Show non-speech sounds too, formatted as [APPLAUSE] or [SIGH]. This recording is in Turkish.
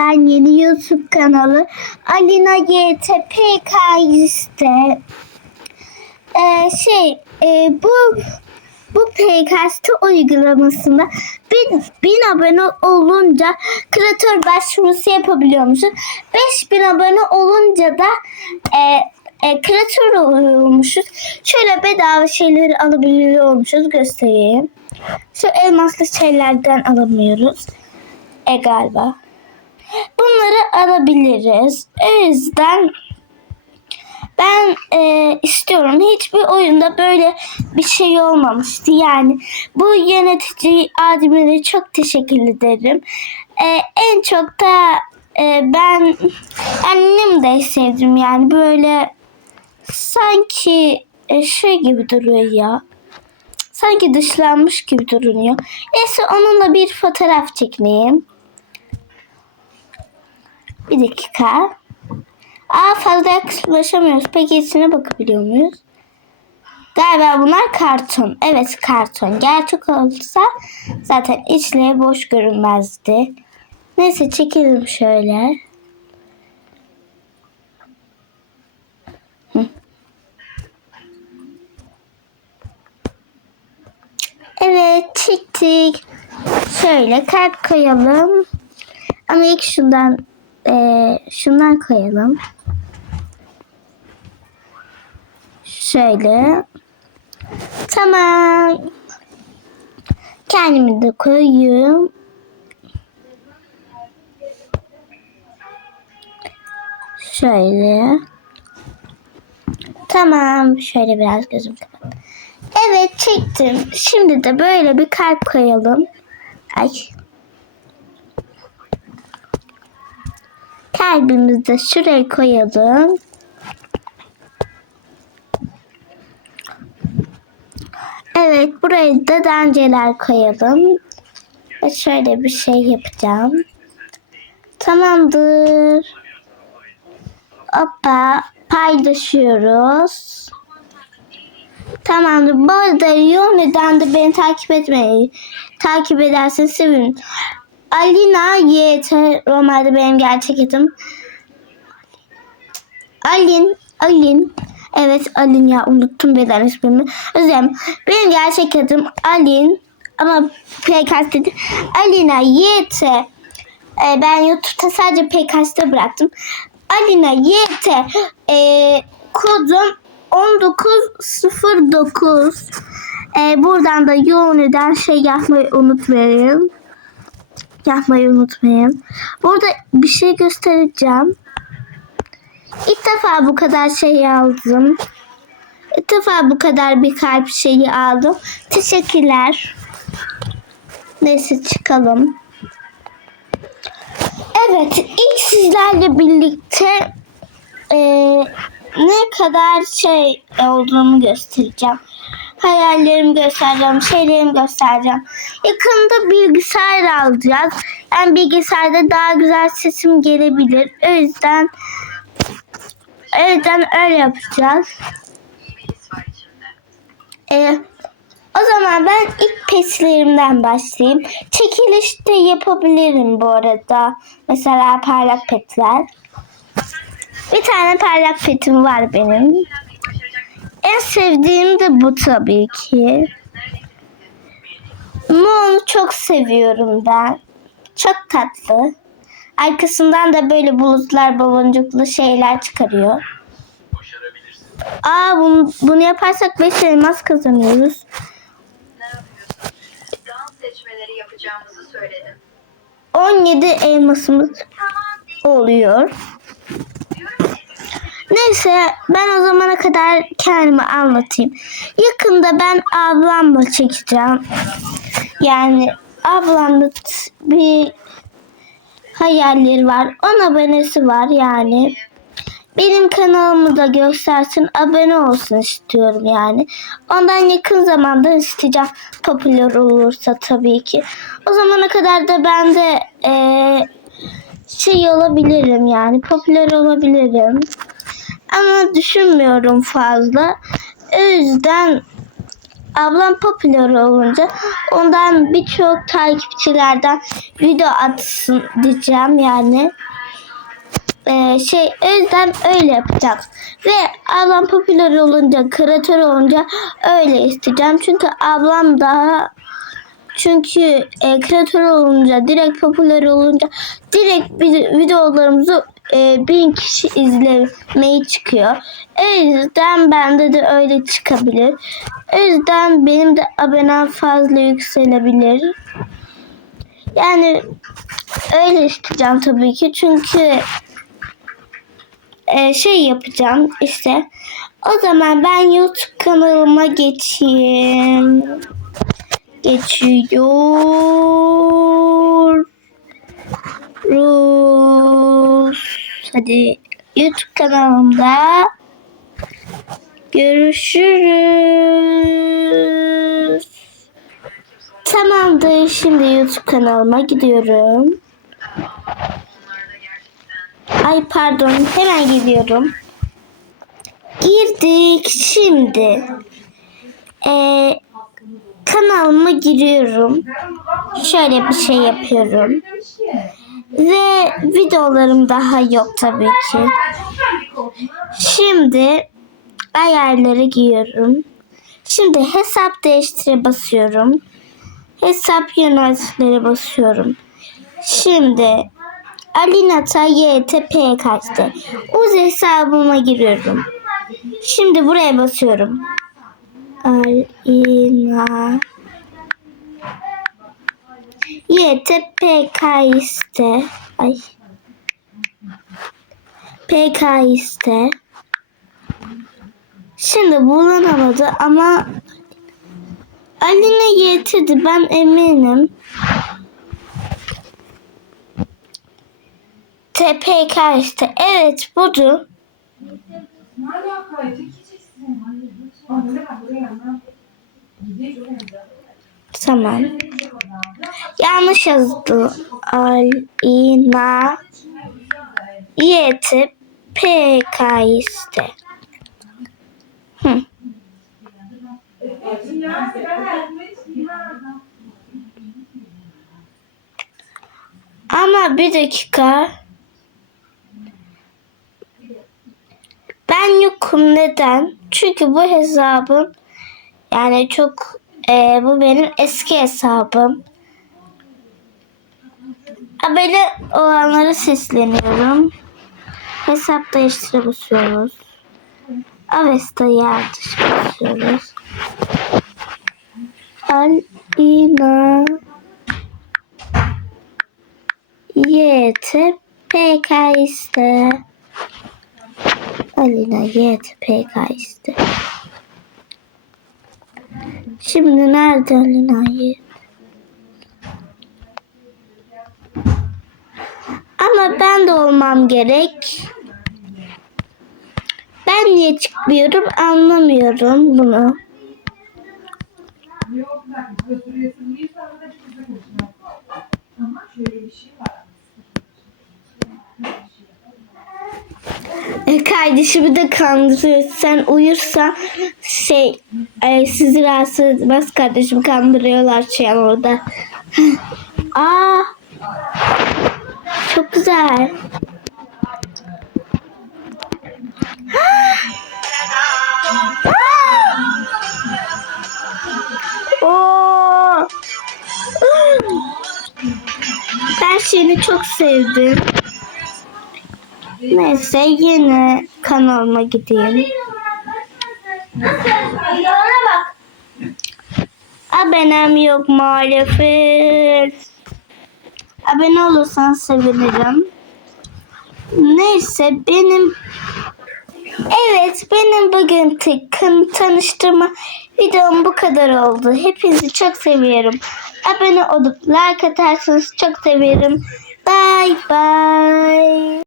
Ben yeni YouTube kanalı Alina YTPK işte ee, şey e, bu bu PKST uygulamasında bin, bin abone olunca kreatör başvurusu yapabiliyormuşuz. 5000 abone olunca da e, e, kreatör oluyormuşuz. Şöyle bedava şeyleri alabiliyormuşuz. Göstereyim. Şu elmaslı şeylerden alamıyoruz. E galiba. Bunları alabiliriz. O yüzden ben e, istiyorum. Hiçbir oyunda böyle bir şey olmamıştı. Yani bu yönetici adimine çok teşekkür ederim. E, en çok da e, ben annem de sevdim. Yani böyle sanki e, şey gibi duruyor ya. Sanki dışlanmış gibi duruyor. Neyse onunla bir fotoğraf çekeyim. Bir dakika. Aa fazla yaklaşamıyoruz. Peki içine bakabiliyor muyuz? Galiba bunlar karton. Evet karton. Gerçek olsa zaten içleri boş görünmezdi. Neyse çekelim şöyle. Evet çektik. Şöyle kalp koyalım. Ama ilk şundan eee, şundan koyalım. Şöyle. Tamam. Kendimi de koyayım. Şöyle. Tamam. Şöyle biraz gözüm kapat. Evet çektim. Şimdi de böyle bir kalp koyalım. Ay. Kalbimizi de şuraya koyalım. Evet buraya da danceler koyalım. Ve şöyle bir şey yapacağım. Tamamdır. Hoppa paylaşıyoruz. Tamamdır. Bu arada Yone'den de beni takip etmeyi takip ederseniz sevinirim. Alina YT normalde benim gerçek adım. Alin, Alin. Evet Alin ya unuttum beden ismimi. Özlem. Benim gerçek adım Alin. Ama PKS dedi. Alina YT. Ee, ben YouTube'da sadece PKS'te bıraktım. Alina YT. Ee, kodum 1909. Ee, buradan da yoğun şey yapmayı unutmayın yapmayı unutmayın. Burada bir şey göstereceğim. İlk defa bu kadar şey aldım. İlk defa bu kadar bir kalp şeyi aldım. Teşekkürler. Neyse çıkalım. Evet ilk sizlerle birlikte eee, ne kadar şey olduğumu göstereceğim. Hayallerimi göstereceğim, şeylerimi göstereceğim. Yakında bilgisayar alacağız. Yani bilgisayarda daha güzel sesim gelebilir. O yüzden o yüzden öyle yapacağız. Ee, o zaman ben ilk petlerimden başlayayım. Çekiliş de yapabilirim bu arada. Mesela parlak petler. Bir tane parlak petim var benim. En sevdiğim de bu tabii ki. Mum çok seviyorum ben. Çok tatlı. Arkasından da böyle bulutlar, baloncuklu şeyler çıkarıyor. Aa bunu, bunu yaparsak 5 elmas kazanıyoruz. Seçmeleri yapacağımızı söyledim. 17 elmasımız oluyor. Neyse ben o zamana kadar kendimi anlatayım. Yakında ben ablamla çekeceğim. Yani ablamla bir hayalleri var. 10 abonesi var yani. Benim kanalımı da göstersin, abone olsun istiyorum yani. Ondan yakın zamanda isteyeceğim. Popüler olursa tabii ki. O zamana kadar da ben de eee, şey olabilirim yani. Popüler olabilirim. Ama düşünmüyorum fazla. O yüzden ablam popüler olunca ondan birçok takipçilerden video atsın diyeceğim yani. Ee, şey o yüzden öyle yapacağız. Ve ablam popüler olunca, kreatör olunca öyle isteyeceğim. Çünkü ablam daha çünkü e, kreatör olunca, direkt popüler olunca direkt videolarımızı e, bin kişi izlemeyi çıkıyor. O yüzden bende de öyle çıkabilir. O yüzden benim de abonem fazla yükselebilir. Yani öyle isteyeceğim tabii ki. Çünkü e, şey yapacağım işte. O zaman ben YouTube kanalıma geçeyim. Geçiyoruz. Hadi YouTube kanalımda görüşürüz. Tamamdır. Şimdi YouTube kanalıma gidiyorum. Ay pardon hemen geliyorum. Girdik şimdi. Ee, kanalıma giriyorum. Şöyle bir şey yapıyorum. Ve videolarım daha yok tabii ki. Şimdi ayarları giriyorum. Şimdi hesap değiştire basıyorum. Hesap yönetileri basıyorum. Şimdi Alinata YTP kaçtı? Uz hesabıma giriyorum. Şimdi buraya basıyorum. Alina YTP iste. Ay. PK iste. Şimdi bulunamadı ama Alina YT'di ben eminim. TPK işte. Evet budur. Ne Yanlış yazdı. Alina Yeti PK işte. Hı. Ama bir dakika. Ben yokum neden? Çünkü bu hesabım yani çok e, bu benim eski hesabım. Abone olanlara sesleniyorum. Hesap değiştire basıyoruz. Avesta yer dışı basıyoruz. Alina YT PK iste. Alina YT PK iste. Şimdi nerede Alina'yı? Ben de olmam gerek. Ben niye çıkmıyorum anlamıyorum bunu. Şey. E, kardeşimi de kandırıyor. Sen uyursan şey e, sizi rahatsız etmez kardeşimi kandırıyorlar an orada. [LAUGHS] Aa, çok güzel. [GASPS] Oo. Ben seni çok sevdim. Neyse yine kanalıma gideyim. Abonem yok maalesef. Abone olursan sevinirim. Neyse benim Evet benim bugün tanıştırma videom bu kadar oldu. Hepinizi çok seviyorum. Abone olup like atarsanız çok severim. Bye bye.